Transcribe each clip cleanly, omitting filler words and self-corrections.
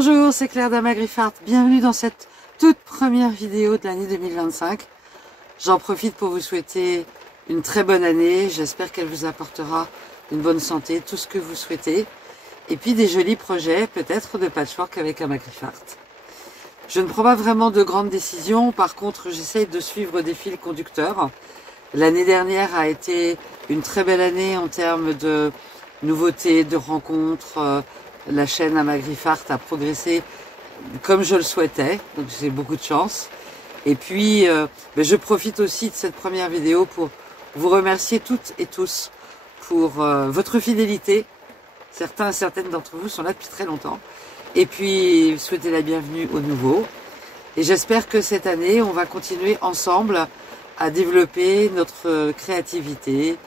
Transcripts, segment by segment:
Bonjour, c'est Claire d'Ama-Griffart. Bienvenue dans cette toute première vidéo de l'année 2025. J'en profite pour vous souhaiter une très bonne année. J'espère qu'elle vous apportera une bonne santé, tout ce que vous souhaitez. Et puis des jolis projets, peut-être de patchwork avec Ama-Griffart. Je ne prends pas vraiment de grandes décisions. Par contre, j'essaye de suivre des fils conducteurs. L'année dernière a été une très belle année en termes de nouveautés, de rencontres. La chaîne Ama-Griffart a progressé comme je le souhaitais, donc j'ai beaucoup de chance. Et puis, je profite aussi de cette première vidéo pour vous remercier toutes et tous pour votre fidélité. Certains et certaines d'entre vous sont là depuis très longtemps. Et puis, souhaiter la bienvenue aux nouveaux. Et j'espère que cette année, on va continuer ensemble à développer notre créativité,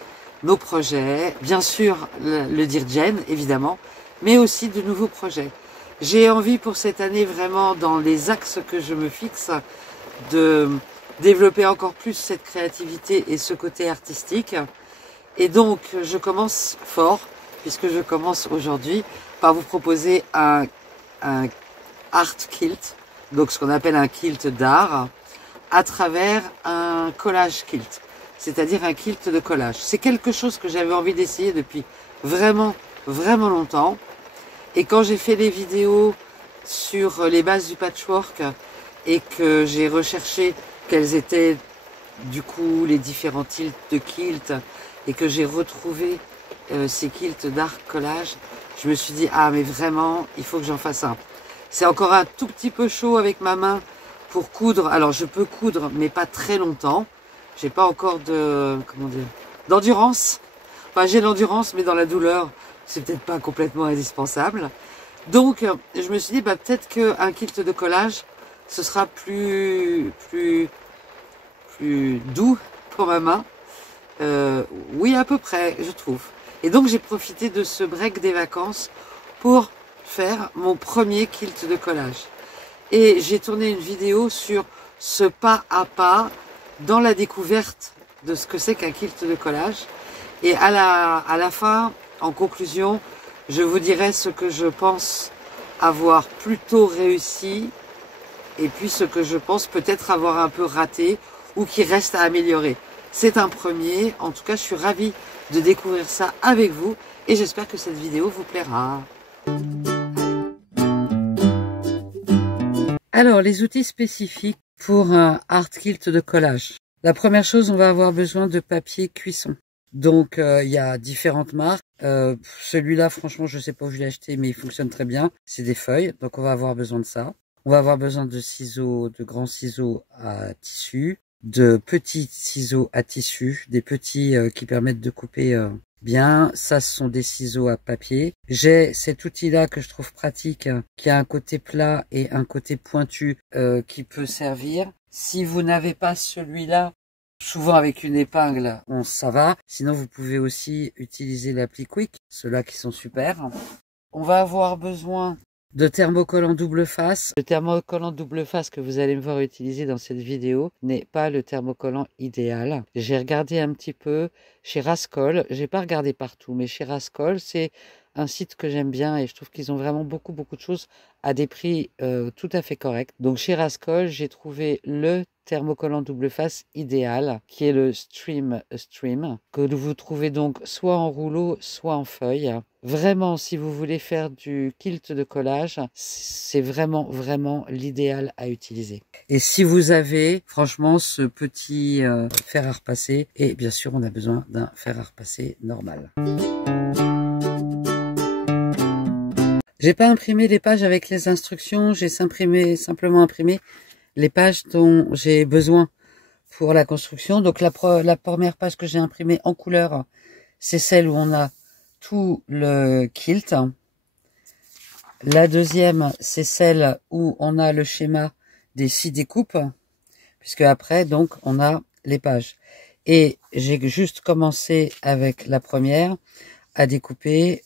nos projets, bien sûr le Dirgen, évidemment, mais aussi de nouveaux projets. J'ai envie pour cette année, vraiment dans les axes que je me fixe, de développer encore plus cette créativité et ce côté artistique. Et donc, je commence fort, puisque je commence aujourd'hui par vous proposer un art kilt, donc ce qu'on appelle un kilt d'art, à travers un collage kilt, c'est-à-dire un kilt de collage. C'est quelque chose que j'avais envie d'essayer depuis vraiment longtemps. Et quand j'ai fait les vidéos sur les bases du patchwork et que j'ai recherché quels étaient du coup les différents types de kilts et que j'ai retrouvé ces kilts d'art collage, je me suis dit ah mais vraiment il faut que j'en fasse un. C'est encore un tout petit peu chaud avec ma main pour coudre. Alors je peux coudre mais pas très longtemps. J'ai pas encore de d'endurance. Enfin j'ai l'endurance mais dans la douleur c'est peut-être pas complètement indispensable. Donc je me suis dit peut-être qu'un kilt de collage ce sera plus doux pour ma main. Oui à peu près je trouve. Et donc j'ai profité de ce break des vacances pour faire mon premier kilt de collage. Et j'ai tourné une vidéo sur ce pas à pas dans la découverte de ce que c'est qu'un kilt de collage. Et à la fin, en conclusion, je vous dirai ce que je pense avoir plutôt réussi et puis ce que je pense peut-être avoir un peu raté ou qui reste à améliorer. C'est un premier, en tout cas je suis ravie de découvrir ça avec vous et j'espère que cette vidéo vous plaira. Alors, les outils spécifiques pour un art kilt de collage. La première chose, on va avoir besoin de papier cuisson. Donc, il y a différentes marques. Celui-là, franchement, je sais pas où je l'ai acheté, mais il fonctionne très bien. C'est des feuilles, donc on va avoir besoin de ça. On va avoir besoin de ciseaux, de grands ciseaux à tissu, de petits ciseaux à tissu, des petits qui permettent de couper bien. Ça, ce sont des ciseaux à papier. J'ai cet outil-là que je trouve pratique, qui a un côté plat et un côté pointu qui peut servir. Si vous n'avez pas celui-là, souvent avec une épingle, ça va. Sinon, vous pouvez aussi utiliser l'appli Quick, ceux-là qui sont super. On va avoir besoin de thermocollant double face. Le thermocollant double face que vous allez me voir utiliser dans cette vidéo n'est pas le thermocollant idéal. J'ai regardé un petit peu chez Rascol. J'ai pas regardé partout, mais chez Rascol, c'est un site que j'aime bien et je trouve qu'ils ont vraiment beaucoup de choses à des prix tout à fait corrects. Donc chez Rascol, j'ai trouvé le thermocollant double face idéal qui est le Stream, que vous trouvez donc soit en rouleau, soit en feuille. Vraiment, si vous voulez faire du kilt de collage, c'est vraiment l'idéal à utiliser. Et si vous avez, franchement, ce petit fer à repasser, et bien sûr, on a besoin d'un fer à repasser normal. J'ai pas imprimé les pages avec les instructions, j'ai simplement imprimé les pages dont j'ai besoin pour la construction. Donc la première page que j'ai imprimée en couleur, c'est celle où on a tout le kilt. La deuxième, c'est celle où on a le schéma des 6 découpes, puisque après, donc, on a les pages. Et j'ai juste commencé avec la première à découper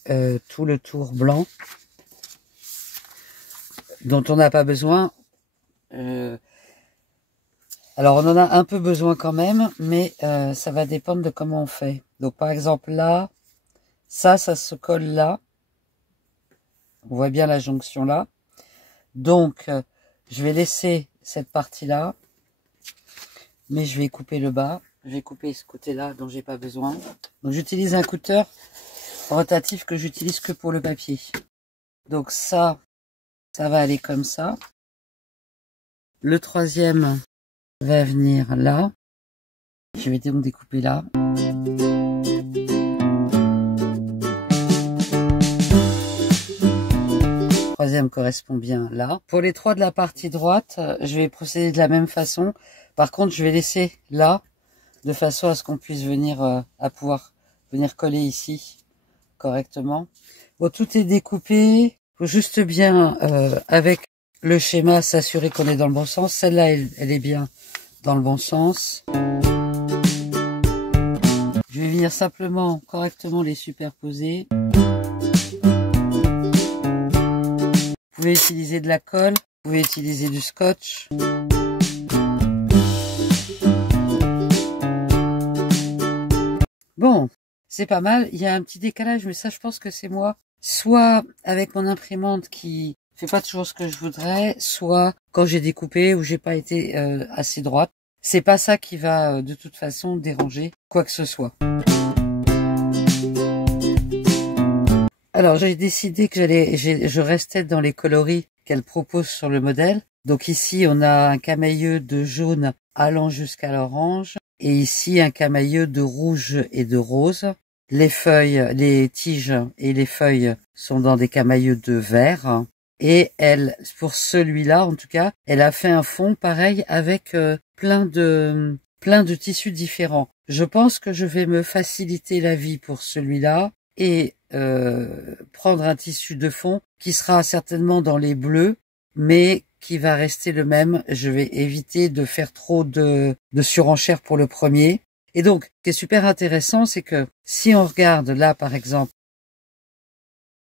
tout le tour blanc, dont on n'a pas besoin. Alors, on en a un peu besoin quand même, mais ça va dépendre de comment on fait. Donc, par exemple, là, ça se colle là. On voit bien la jonction là. Donc, je vais laisser cette partie-là, mais je vais couper le bas. Je vais couper ce côté-là dont j'ai pas besoin. Donc, j'utilise un cutter rotatif que j'utilise que pour le papier. Donc ça va aller comme ça. Le troisième va venir là. Je vais donc découper là. Le troisième correspond bien là. Pour les trois de la partie droite, je vais procéder de la même façon. Par contre, je vais laisser là, de façon à ce qu'on puisse venir, à pouvoir venir coller ici correctement. Bon, tout est découpé. Faut juste bien, avec le schéma, s'assurer qu'on est dans le bon sens. Celle-là, elle est bien dans le bon sens. Je vais venir simplement correctement les superposer. Vous pouvez utiliser de la colle, vous pouvez utiliser du scotch. Bon, c'est pas mal. Il y a un petit décalage, mais ça, je pense que c'est moi. Soit avec mon imprimante qui fait pas toujours ce que je voudrais, soit quand j'ai découpé ou j'ai pas été assez droite. C'est pas ça qui va de toute façon déranger quoi que ce soit. Alors j'ai décidé que je restais dans les coloris qu'elle propose sur le modèle. Donc ici on a un camailleux de jaune allant jusqu'à l'orange et ici un camailleux de rouge et de rose. Les feuilles, les tiges et les feuilles sont dans des camailleux de vert. Et elle, pour celui-là en tout cas, elle a fait un fond pareil avec plein de tissus différents. Je pense que je vais me faciliter la vie pour celui-là et prendre un tissu de fond qui sera certainement dans les bleus, mais qui va rester le même. Je vais éviter de faire trop de surenchère pour le premier. Et donc, ce qui est super intéressant, c'est que si on regarde là, par exemple,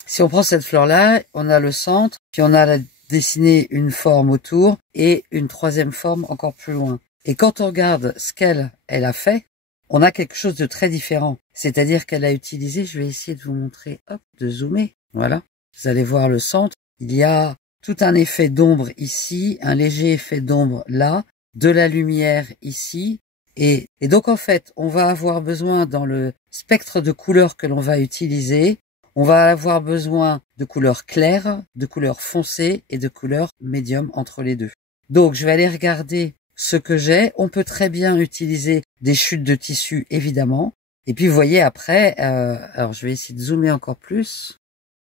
si on prend cette fleur-là, on a le centre, puis on a dessiné une forme autour et une troisième forme encore plus loin. Et quand on regarde ce qu'elle a fait, on a quelque chose de très différent. C'est-à-dire qu'elle a utilisé, je vais essayer de vous montrer, hop, de zoomer. Voilà. Vous allez voir le centre. Il y a tout un effet d'ombre ici, un léger effet d'ombre là, de la lumière ici. Et donc en fait, on va avoir besoin dans le spectre de couleurs que l'on va utiliser, on va avoir besoin de couleurs claires, de couleurs foncées et de couleurs médium entre les deux. Donc je vais aller regarder ce que j'ai. On peut très bien utiliser des chutes de tissu évidemment. Et puis vous voyez après, alors je vais essayer de zoomer encore plus.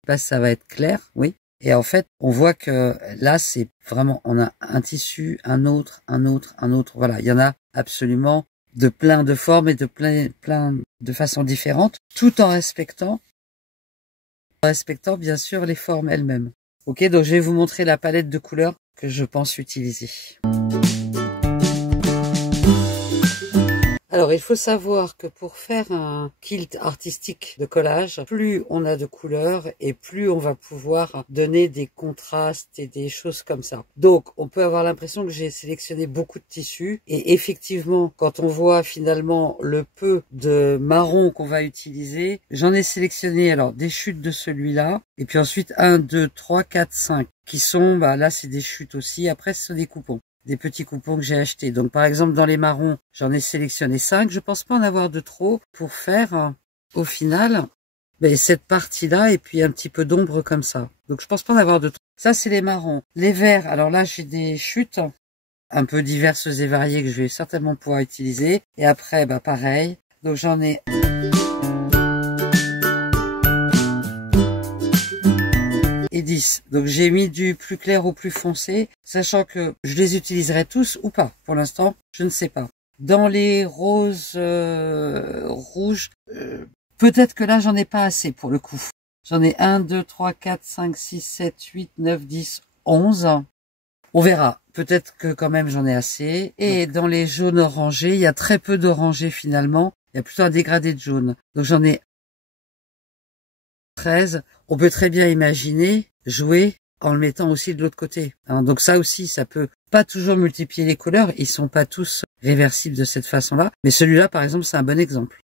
Là ça va être clair, oui. Et en fait, on voit que là, c'est vraiment, on a un tissu, un autre. Voilà, il y en a absolument de plein de formes et de plein de façons différentes, tout en respectant bien sûr les formes elles-mêmes. Ok, donc je vais vous montrer la palette de couleurs que je pense utiliser. Alors, il faut savoir que pour faire un kilt artistique de collage, plus on a de couleurs et plus on va pouvoir donner des contrastes et des choses comme ça. Donc, on peut avoir l'impression que j'ai sélectionné beaucoup de tissus et effectivement, quand on voit finalement le peu de marron qu'on va utiliser, j'en ai sélectionné alors des chutes de celui-là et puis ensuite 1, 2, 3, 4, 5 qui sont, là c'est des chutes aussi, après ce sont des coupons. Des petits coupons que j'ai achetés. Donc, par exemple, dans les marrons, j'en ai sélectionné 5. Je pense pas en avoir de trop pour faire, au final, cette partie-là et puis un petit peu d'ombre comme ça. Donc, je pense pas en avoir de trop. Ça, c'est les marrons. Les verts, alors là, j'ai des chutes un peu diverses et variées que je vais certainement pouvoir utiliser. Et après, pareil. Donc, j'en ai... et 10. Donc j'ai mis du plus clair au plus foncé, sachant que je les utiliserai tous ou pas. Pour l'instant, je ne sais pas. Dans les roses rouges, peut-être que là, j'en ai pas assez pour le coup. J'en ai 1, 2, 3, 4, 5, 6, 7, 8, 9, 10, 11. On verra. Peut-être que quand même j'en ai assez. Et dans les jaunes orangés, il y a très peu d'orangés finalement. Il y a plutôt un dégradé de jaune. Donc j'en ai 13, on peut très bien imaginer jouer en le mettant aussi de l'autre côté. Donc ça aussi, ça peut pas toujours multiplier les couleurs, ils sont pas tous réversibles de cette façon-là, mais celui-là, par exemple, c'est un bon exemple.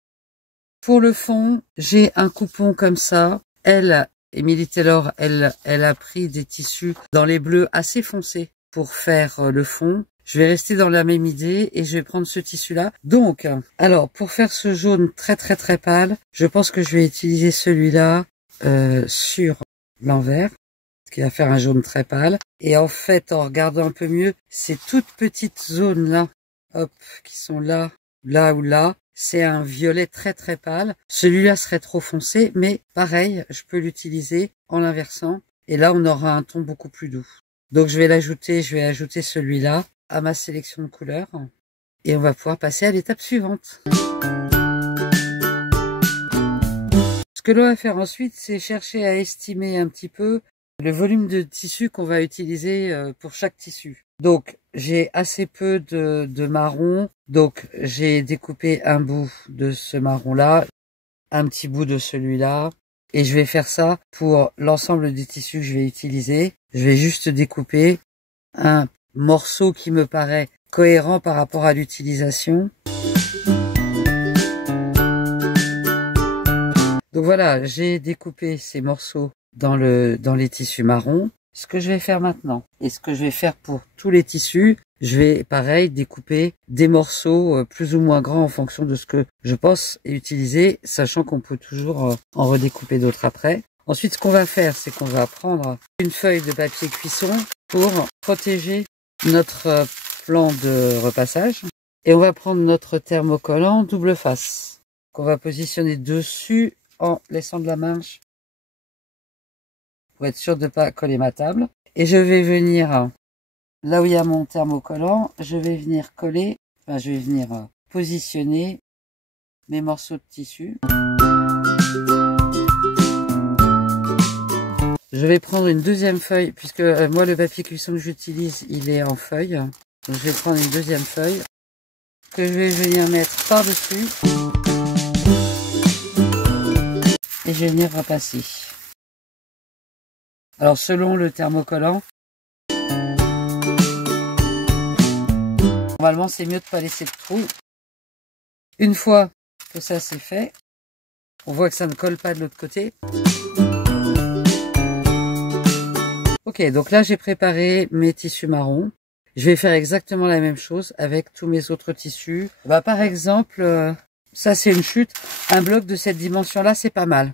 Pour le fond, j'ai un coupon comme ça. Elle, Emily Taylor, elle a pris des tissus dans les bleus assez foncés pour faire le fond. Je vais rester dans la même idée et je vais prendre ce tissu-là. Donc, alors, pour faire ce jaune très pâle, je pense que je vais utiliser celui-là sur l'envers, ce qui va faire un jaune très pâle. Et en fait, en regardant un peu mieux, ces toutes petites zones-là, hop, qui sont là, là ou là, c'est un violet très pâle. Celui-là serait trop foncé, mais pareil, je peux l'utiliser en l'inversant. Et là, on aura un ton beaucoup plus doux. Donc, je vais ajouter celui-là à ma sélection de couleurs. Et on va pouvoir passer à l'étape suivante. Ce que l'on va faire ensuite, c'est chercher à estimer un petit peu le volume de tissu qu'on va utiliser pour chaque tissu. Donc, j'ai assez peu de marron. Donc, j'ai découpé un bout de ce marron-là, un petit bout de celui-là. Et je vais faire ça pour l'ensemble des tissus que je vais utiliser. Je vais juste découper un morceau qui me paraît cohérent par rapport à l'utilisation. Donc voilà, j'ai découpé ces morceaux dans les tissus marrons. Ce que je vais faire maintenant, et ce que je vais faire pour tous les tissus, je vais pareil découper des morceaux plus ou moins grands en fonction de ce que je pense utiliser, sachant qu'on peut toujours en redécouper d'autres après. Ensuite, ce qu'on va faire, c'est qu'on va prendre une feuille de papier cuisson pour protéger notre plan de repassage. Et on va prendre notre thermocollant double face qu'on va positionner dessus en laissant de la marge pour être sûr de ne pas coller ma table. Et je vais venir, là où il y a mon thermocollant, je vais venir coller, enfin je vais venir positionner mes morceaux de tissu. Je vais prendre une deuxième feuille, puisque moi le papier cuisson que j'utilise, il est en feuille. Donc je vais prendre une deuxième feuille, que je vais venir mettre par-dessus. Et je vais venir repasser. Alors selon le thermocollant, normalement c'est mieux de ne pas laisser de trou. Une fois que ça c'est fait, on voit que ça ne colle pas de l'autre côté. Ok, donc là j'ai préparé mes tissus marrons. Je vais faire exactement la même chose avec tous mes autres tissus. Bah, par exemple, ça c'est une chute. Un bloc de cette dimension-là, c'est pas mal.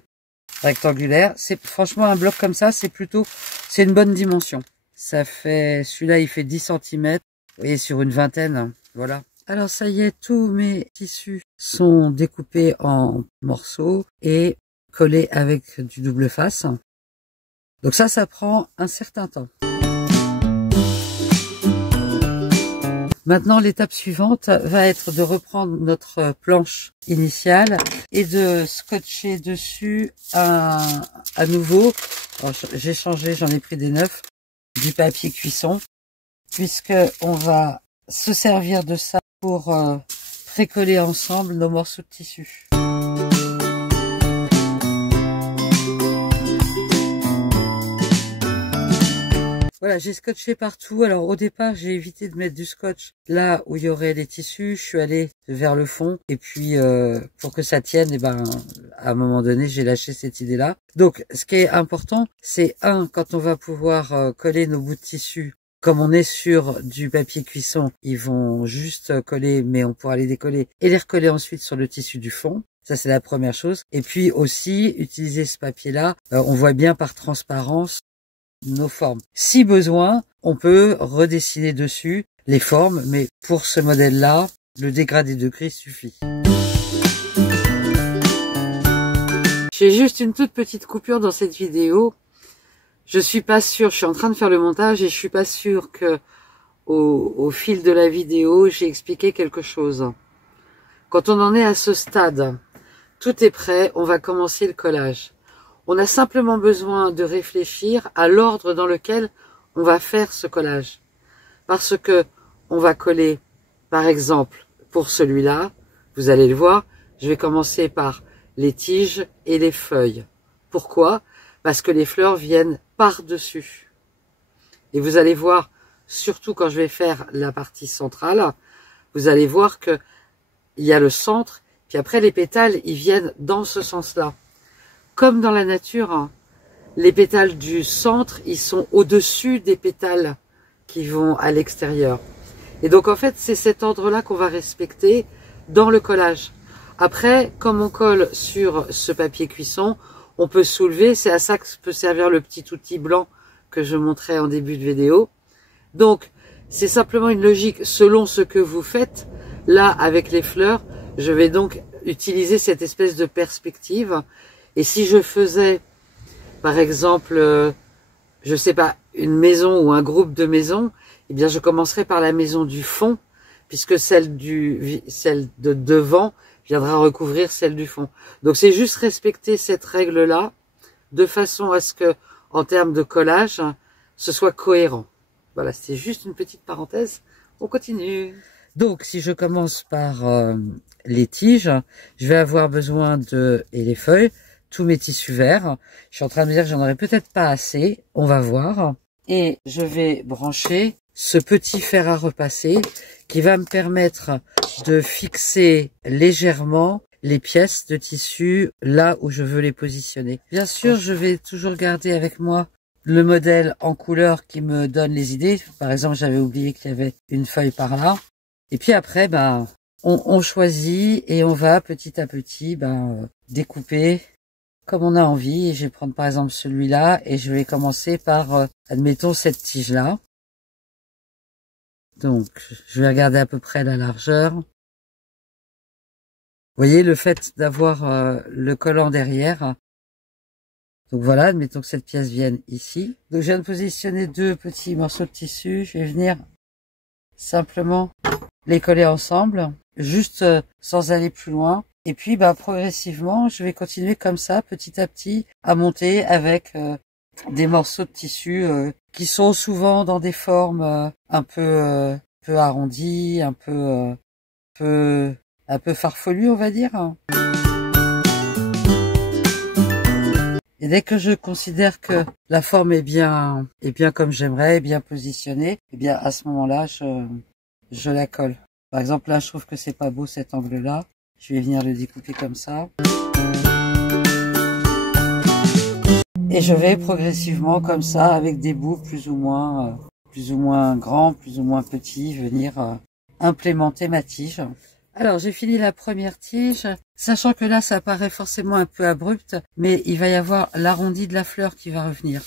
Rectangulaire, c'est franchement un bloc comme ça, c'est une bonne dimension. Ça fait, celui-là il fait 10 cm, vous voyez, sur une vingtaine, voilà. Alors ça y est, tous mes tissus sont découpés en morceaux et collés avec du double face. Donc ça prend un certain temps. Maintenant, l'étape suivante va être de reprendre notre planche initiale et de scotcher dessus à nouveau. J'ai changé, j'en ai pris des neufs, du papier cuisson, puisque on va se servir de ça pour précoller ensemble nos morceaux de tissu. Voilà, j'ai scotché partout. Alors au départ, j'ai évité de mettre du scotch là où il y aurait les tissus. Je suis allée vers le fond et puis pour que ça tienne, et ben à un moment donné, j'ai lâché cette idée-là. Donc, ce qui est important, c'est quand on va pouvoir coller nos bouts de tissu. Comme on est sur du papier cuisson, ils vont juste coller, mais on pourra les décoller et les recoller ensuite sur le tissu du fond. Ça, c'est la première chose. Et puis aussi, utiliser ce papier-là, on voit bien par transparence nos formes. Si besoin, on peut redessiner dessus les formes, mais pour ce modèle-là, le dégradé de gris suffit. J'ai juste une toute petite coupure dans cette vidéo. Je suis pas sûre, je suis en train de faire le montage et je suis pas sûre que au fil de la vidéo, j'ai expliqué quelque chose. Quand on en est à ce stade, tout est prêt, on va commencer le collage. On a simplement besoin de réfléchir à l'ordre dans lequel on va faire ce collage. Parce que on va coller, par exemple, pour celui-là, vous allez le voir, je vais commencer par les tiges et les feuilles. Pourquoi? Parce que les fleurs viennent par-dessus. Et vous allez voir, surtout quand je vais faire la partie centrale, vous allez voir que il y a le centre, puis après les pétales, ils viennent dans ce sens-là. Comme dans la nature, les pétales du centre, ils sont au-dessus des pétales qui vont à l'extérieur. Et donc en fait, c'est cet ordre-là qu'on va respecter dans le collage. Après, comme on colle sur ce papier cuisson, on peut soulever, c'est à ça que peut servir le petit outil blanc que je montrais en début de vidéo. Donc, c'est simplement une logique selon ce que vous faites. Là, avec les fleurs, je vais donc utiliser cette espèce de perspective. Et si je faisais, par exemple, je sais pas, une maison ou un groupe de maisons, eh bien, je commencerai par la maison du fond, puisque celle de devant viendra recouvrir celle du fond. Donc, c'est juste respecter cette règle-là, de façon à ce que, en termes de collage, ce soit cohérent. Voilà, c'est juste une petite parenthèse. On continue. Donc, si je commence par les tiges, je vais avoir besoin et les feuilles, tous mes tissus verts. Je suis en train de me dire que j'en aurai peut-être pas assez. On va voir. Et je vais brancher ce petit fer à repasser qui va me permettre de fixer légèrement les pièces de tissu là où je veux les positionner. Bien sûr, je vais toujours garder avec moi le modèle en couleur qui me donne les idées. Par exemple, j'avais oublié qu'il y avait une feuille par là. Et puis après, on choisit et on va petit à petit découper comme on a envie. Et je vais prendre par exemple celui-là et je vais commencer par, admettons, cette tige-là. Donc, je vais regarder à peu près la largeur. Vous voyez, le fait d'avoir le collant derrière. Donc voilà, admettons que cette pièce vienne ici. Donc je viens de positionner deux petits morceaux de tissu. Je vais venir simplement les coller ensemble, juste sans aller plus loin. Et puis progressivement, je vais continuer comme ça, petit à petit, à monter avec des morceaux de tissu qui sont souvent dans des formes un peu arrondies, un peu farfelues, on va dire. Et dès que je considère que la forme est bien comme j'aimerais, bien positionnée, eh bien à ce moment-là, je la colle. Par exemple, là, je trouve que c'est pas beau cet angle-là. Je vais venir le découper comme ça. Et je vais progressivement comme ça, avec des bouts plus ou moins grands, plus ou moins petits, venir implémenter ma tige. Alors, j'ai fini la première tige, sachant que là, ça paraît forcément un peu abrupt, mais il va y avoir l'arrondi de la fleur qui va revenir.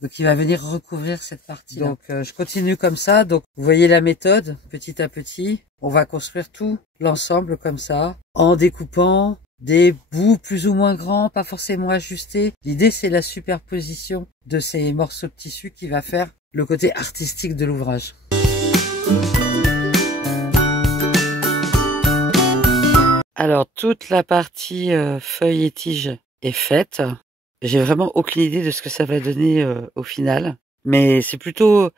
Donc, il va venir recouvrir cette partie-là. Donc, je continue comme ça. Donc, vous voyez la méthode, petit à petit. On va construire tout l'ensemble comme ça, en découpant des bouts plus ou moins grands, pas forcément ajustés. L'idée, c'est la superposition de ces morceaux de tissu qui va faire le côté artistique de l'ouvrage. Alors, toute la partie feuilles et tiges est faite. J'ai vraiment aucune idée de ce que ça va donner au final. Mais c'est plutôt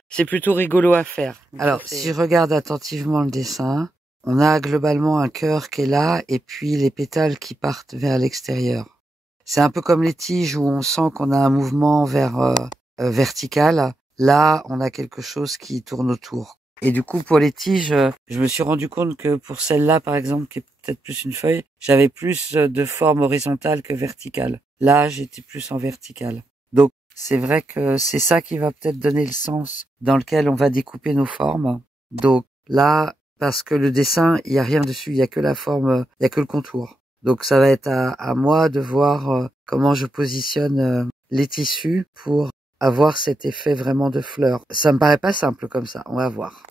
rigolo à faire. Alors, si je regarde attentivement le dessin, on a globalement un cœur qui est là et puis les pétales qui partent vers l'extérieur. C'est un peu comme les tiges où on sent qu'on a un mouvement vers vertical. Là, on a quelque chose qui tourne autour. Et du coup, pour les tiges, je me suis rendu compte que pour celle-là, par exemple, qui est peut-être plus une feuille, j'avais plus de forme horizontale que verticale. Là, j'étais plus en verticale. Donc, c'est vrai que c'est ça qui va peut-être donner le sens dans lequel on va découper nos formes. Donc là, parce que le dessin, il n'y a rien dessus, il n'y a que la forme, il n'y a que le contour. Donc ça va être à moi de voir comment je positionne les tissus pour avoir cet effet vraiment de fleur. Ça me paraît pas simple comme ça, on va voir.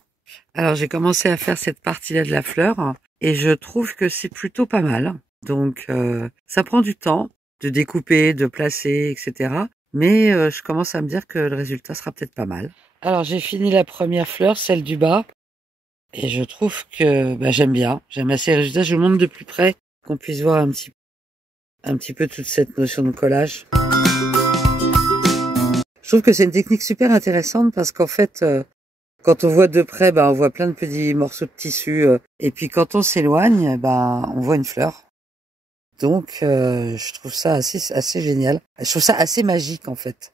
Alors j'ai commencé à faire cette partie-là de la fleur et je trouve que c'est plutôt pas mal. Donc ça prend du temps de découper, de placer, etc. Mais je commence à me dire que le résultat sera peut-être pas mal. Alors j'ai fini la première fleur, celle du bas, et je trouve que j'aime bien, j'aime assez le résultat. Je vous montre de plus près, qu'on puisse voir un petit peu toute cette notion de collage. Je trouve que c'est une technique super intéressante parce qu'en fait, quand on voit de près, on voit plein de petits morceaux de tissu, et puis quand on s'éloigne, on voit une fleur. Donc, je trouve ça assez génial. Je trouve ça assez magique, en fait.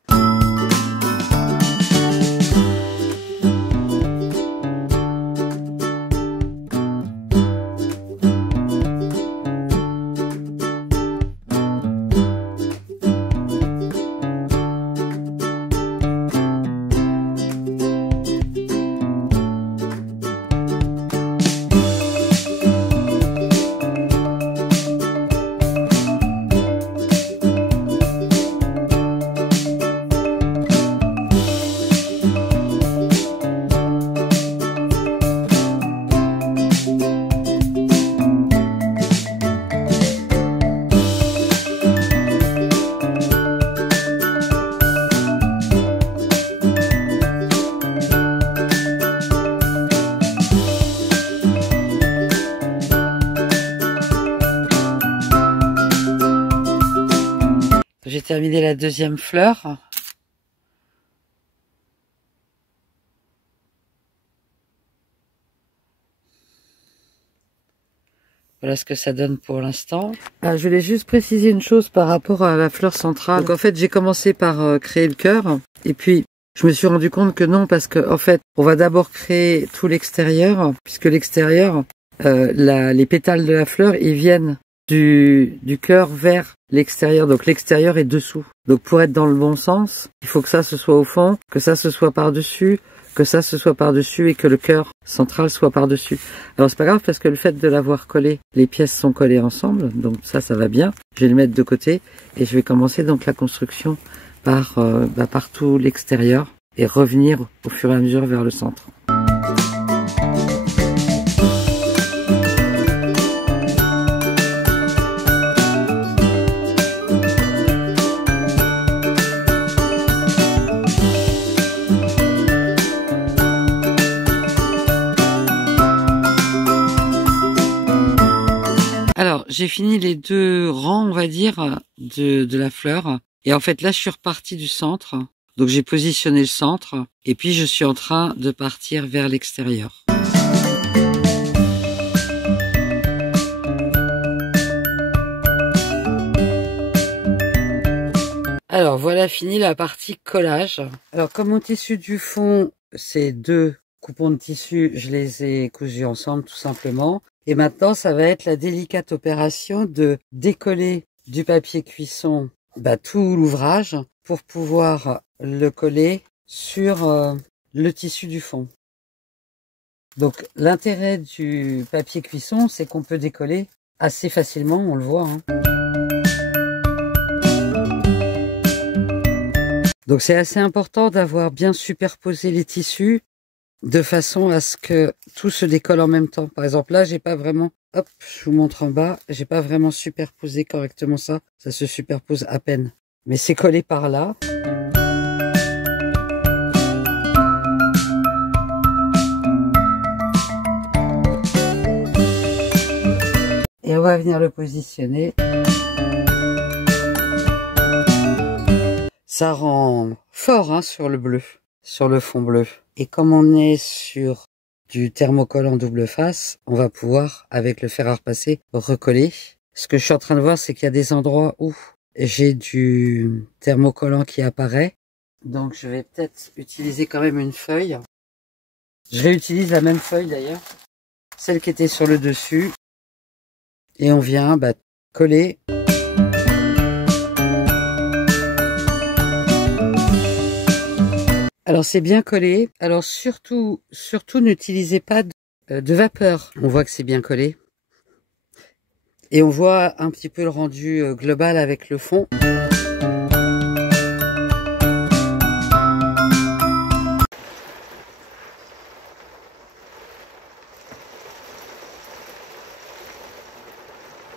J'ai terminé la deuxième fleur. Voilà ce que ça donne pour l'instant. Je voulais juste préciser une chose par rapport à la fleur centrale. Donc en fait, j'ai commencé par créer le cœur. Et puis, je me suis rendu compte que non, parce que en fait, on va d'abord créer tout l'extérieur, puisque l'extérieur, les pétales de la fleur, ils viennent du cœur vers l'extérieur. Donc l'extérieur est dessous. Donc pour être dans le bon sens, il faut que ça se soit au fond, que ça se soit par-dessus, que ça se soit par-dessus et que le cœur central soit par-dessus. Alors c'est pas grave parce que le fait de l'avoir collé, les pièces sont collées ensemble, donc ça va bien. Je vais le mettre de côté et je vais commencer donc la construction par tout l'extérieur et revenir au fur et à mesure vers le centre. Alors, j'ai fini les deux rangs, on va dire, de la fleur. Et en fait, là, je suis repartie du centre. Donc, j'ai positionné le centre. Et puis, je suis en train de partir vers l'extérieur. Alors, voilà fini la partie collage. Alors, comme mon tissu du fond, c'est deux coupons de tissu, je les ai cousus ensemble, tout simplement. Et maintenant, ça va être la délicate opération de décoller du papier cuisson tout l'ouvrage pour pouvoir le coller sur le tissu du fond. Donc, l'intérêt du papier cuisson, c'est qu'on peut décoller assez facilement, on le voit. Donc, c'est assez important d'avoir bien superposé les tissus de façon à ce que tout se décolle en même temps. Par exemple, là, j'ai pas vraiment, hop, je vous montre en bas, j'ai pas vraiment superposé correctement ça. Ça se superpose à peine. Mais c'est collé par là. Et on va venir le positionner. Ça rend fort sur le bleu, sur le fond bleu. Et comme on est sur du thermocollant double face, on va pouvoir, avec le fer à repasser, recoller. Ce que je suis en train de voir, c'est qu'il y a des endroits où j'ai du thermocollant qui apparaît. Donc je vais peut-être utiliser quand même une feuille. Je réutilise la même feuille d'ailleurs, celle qui était sur le dessus. Et on vient coller. Alors c'est bien collé. Alors surtout n'utilisez pas de vapeur. On voit que c'est bien collé. Et on voit un petit peu le rendu global avec le fond.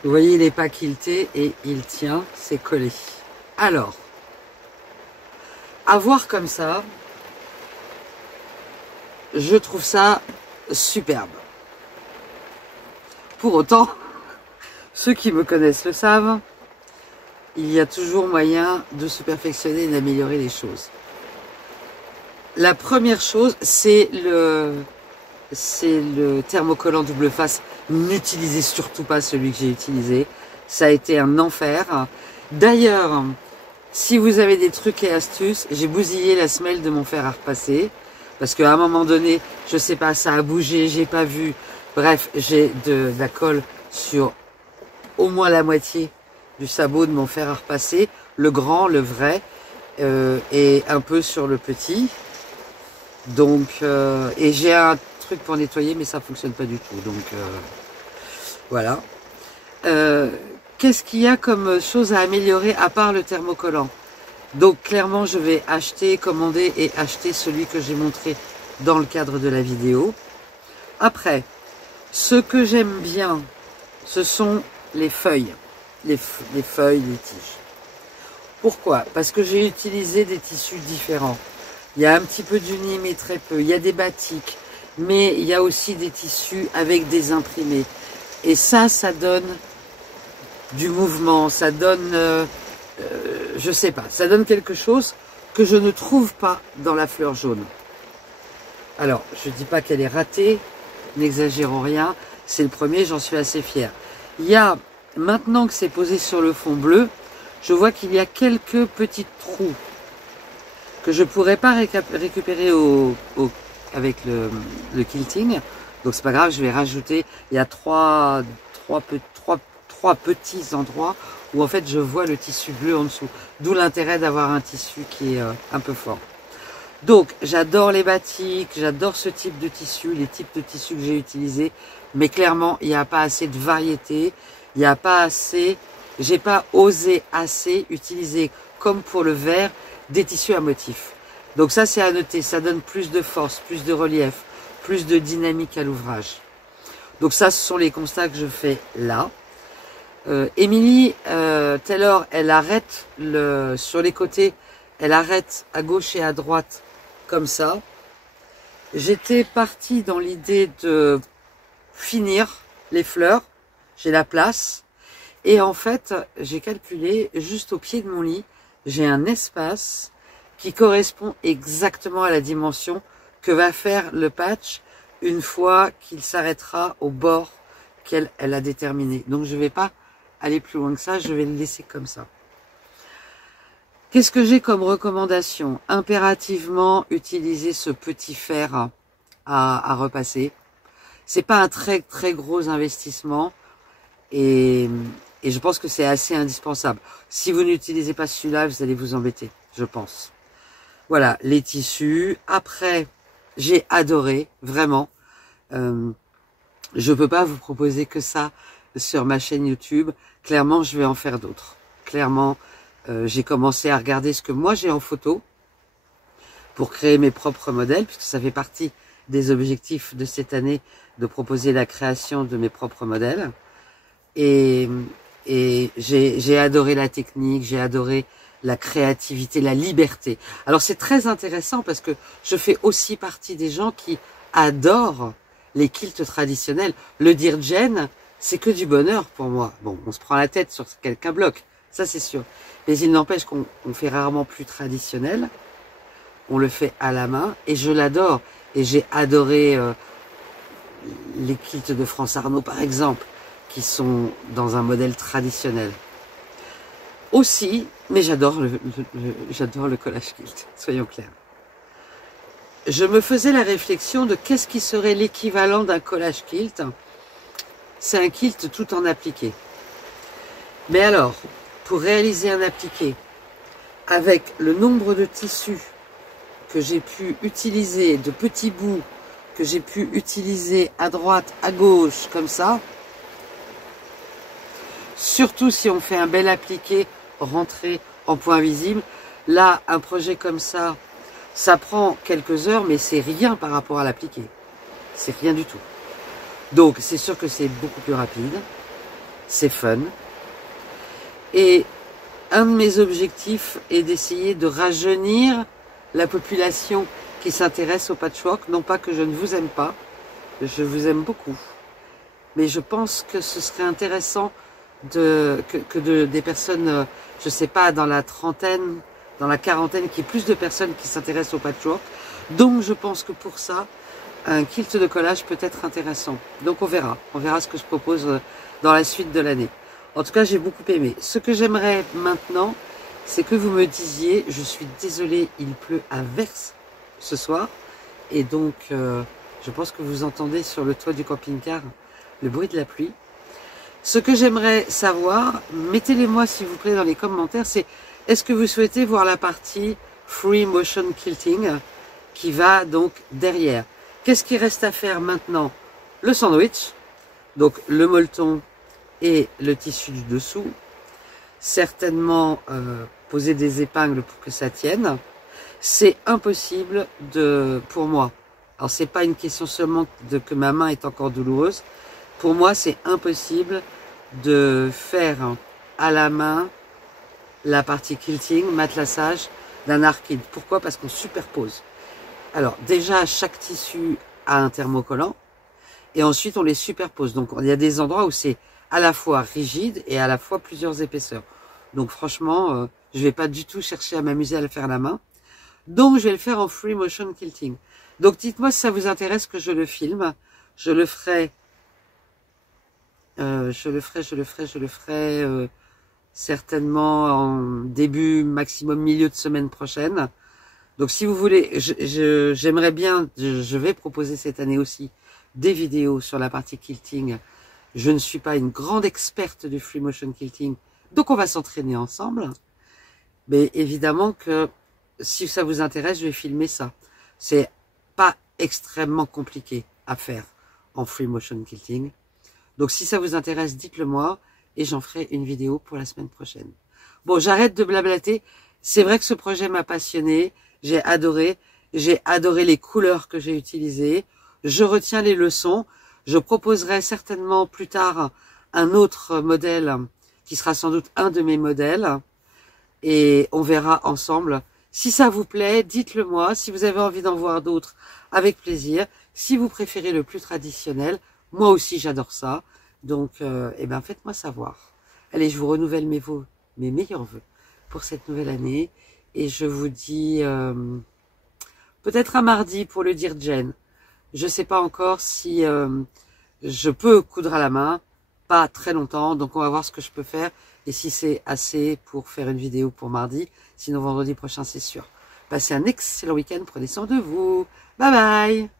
Vous voyez, il n'est pas quilté et il tient, c'est collé. Alors, à voir comme ça, je trouve ça superbe. Pour autant, ceux qui me connaissent le savent, il y a toujours moyen de se perfectionner et d'améliorer les choses. La première chose, c'est le thermocollant double face. N'utilisez surtout pas celui que j'ai utilisé. Ça a été un enfer. D'ailleurs, si vous avez des trucs et astuces, j'ai bousillé la semelle de mon fer à repasser. Parce qu'à un moment donné, je sais pas, ça a bougé, j'ai pas vu. Bref, j'ai de la colle sur au moins la moitié du sabot de mon fer à repasser. Le grand, le vrai, et un peu sur le petit. Donc, et j'ai un truc pour nettoyer, mais ça fonctionne pas du tout. Donc, voilà. Qu'est-ce qu'il y a comme chose à améliorer à part le thermocollant? Donc clairement, je vais commander et acheter celui que j'ai montré dans le cadre de la vidéo. Après, ce que j'aime bien, ce sont les feuilles. Les feuilles, les tiges. Pourquoi? Parce que j'ai utilisé des tissus différents. Il y a un petit peu d'uni, mais très peu. Il y a des batiks, mais il y a aussi des tissus avec des imprimés. Et ça donne du mouvement, ça donne... je sais pas, ça donne quelque chose que je ne trouve pas dans la fleur jaune. Alors, je dis pas qu'elle est ratée, n'exagérons rien, c'est le premier, j'en suis assez fière. Il y a, maintenant que c'est posé sur le fond bleu, je vois qu'il y a quelques petits trous que je pourrais pas récupérer avec le quilting. Donc c'est pas grave, je vais rajouter, il y a trois petits endroits où en fait je vois le tissu bleu en dessous. D'où l'intérêt d'avoir un tissu qui est un peu fort. Donc j'adore les batiks, j'adore ce type de tissu, les types de tissus que j'ai utilisés, mais clairement il n'y a pas assez de variété, il n'y a pas assez, j'ai pas osé assez utiliser comme pour le vert des tissus à motifs. Donc ça c'est à noter, ça donne plus de force, plus de relief, plus de dynamique à l'ouvrage. Donc ça ce sont les constats que je fais là. Émilie Taylor, elle arrête sur les côtés, elle arrête à gauche et à droite comme ça. J'étais partie dans l'idée de finir les fleurs, j'ai la place, et en fait j'ai calculé juste au pied de mon lit, j'ai un espace qui correspond exactement à la dimension que va faire le patch une fois qu'il s'arrêtera au bord qu'elle a déterminé. Donc je ne vais pas aller plus loin que ça, je vais le laisser comme ça. Qu'est-ce que j'ai comme recommandation? Impérativement utiliser ce petit fer à repasser. C'est pas un très gros investissement et je pense que c'est assez indispensable. Si vous n'utilisez pas celui-là, vous allez vous embêter, je pense. Voilà, les tissus. Après, j'ai adoré, vraiment. Je peux pas vous proposer que ça sur ma chaîne YouTube. Clairement, je vais en faire d'autres. Clairement, j'ai commencé à regarder ce que moi j'ai en photo pour créer mes propres modèles, puisque ça fait partie des objectifs de cette année de proposer la création de mes propres modèles. Et j'ai adoré la technique, j'ai adoré la créativité, la liberté. Alors c'est très intéressant parce que je fais aussi partie des gens qui adorent les quilts traditionnels. Le dirjen, c'est que du bonheur pour moi. Bon, on se prend la tête sur quelqu'un bloc, ça c'est sûr. Mais il n'empêche qu'on fait rarement plus traditionnel. On le fait à la main et je l'adore. Et j'ai adoré les quilts de France Arnaud par exemple, qui sont dans un modèle traditionnel. Aussi, mais j'adore le collage kilt, soyons clairs. Je me faisais la réflexion de qu'est-ce qui serait l'équivalent d'un collage kilt. C'est un kilt tout en appliqué. Mais alors, pour réaliser un appliqué, avec le nombre de tissus que j'ai pu utiliser, de petits bouts que j'ai pu utiliser à droite, à gauche, comme ça, surtout si on fait un bel appliqué rentré en point visible, là, un projet comme ça, ça prend quelques heures, mais c'est rien par rapport à l'appliqué. C'est rien du tout. Donc, c'est sûr que c'est beaucoup plus rapide, c'est fun. Et un de mes objectifs est d'essayer de rajeunir la population qui s'intéresse au patchwork. Non pas que je ne vous aime pas, je vous aime beaucoup. Mais je pense que ce serait intéressant des personnes, je sais pas, dans la trentaine, dans la quarantaine, qu'il y ait plus de personnes qui s'intéressent au patchwork. Donc je pense que pour ça, un kilt de collage peut être intéressant. Donc on verra ce que je propose dans la suite de l'année. En tout cas, j'ai beaucoup aimé. Ce que j'aimerais maintenant, c'est que vous me disiez, je suis désolée, il pleut à verse ce soir, et donc je pense que vous entendez sur le toit du camping-car le bruit de la pluie. Ce que j'aimerais savoir, mettez-les moi s'il vous plaît dans les commentaires, c'est est-ce que vous souhaitez voir la partie Free Motion Quilting qui va donc derrière. Qu'est-ce qui reste à faire maintenant? Le sandwich, donc le molleton et le tissu du dessous. Certainement poser des épingles pour que ça tienne. C'est impossible pour moi. Alors c'est pas une question seulement que ma main est encore douloureuse. Pour moi, c'est impossible de faire à la main la partie quilting, matelassage d'un arc-kilt. Pourquoi? Parce qu'on superpose. Alors déjà, chaque tissu a un thermocollant et ensuite on les superpose. Donc il y a des endroits où c'est à la fois rigide et à la fois plusieurs épaisseurs. Donc franchement, Je vais pas du tout chercher à m'amuser à le faire à la main. Donc, je vais le faire en free motion quilting. Donc, dites-moi si ça vous intéresse que je le filme. Je le ferai certainement en début, maximum milieu de semaine prochaine. Donc si vous voulez, j'aimerais bien, je vais proposer cette année aussi des vidéos sur la partie quilting. Je ne suis pas une grande experte du free motion quilting, donc on va s'entraîner ensemble. Mais évidemment que si ça vous intéresse, je vais filmer ça. C'est pas extrêmement compliqué à faire en free motion quilting. Donc si ça vous intéresse, dites-le moi et j'en ferai une vidéo pour la semaine prochaine. Bon, j'arrête de blablater. C'est vrai que ce projet m'a passionné. J'ai adoré les couleurs que j'ai utilisées. Je retiens les leçons. Je proposerai certainement plus tard un autre modèle qui sera sans doute un de mes modèles. Et on verra ensemble. Si ça vous plaît, dites-le moi. Si vous avez envie d'en voir d'autres, avec plaisir. Si vous préférez le plus traditionnel, moi aussi j'adore ça. Donc, eh ben, faites-moi savoir. Allez, je vous renouvelle mes meilleurs vœux pour cette nouvelle année. Et je vous dis peut-être à mardi pour le dire Jen. Je sais pas encore si je peux coudre à la main, pas très longtemps, donc on va voir ce que je peux faire et si c'est assez pour faire une vidéo pour mardi. Sinon vendredi prochain c'est sûr. Passez un excellent week-end, prenez soin de vous. Bye bye.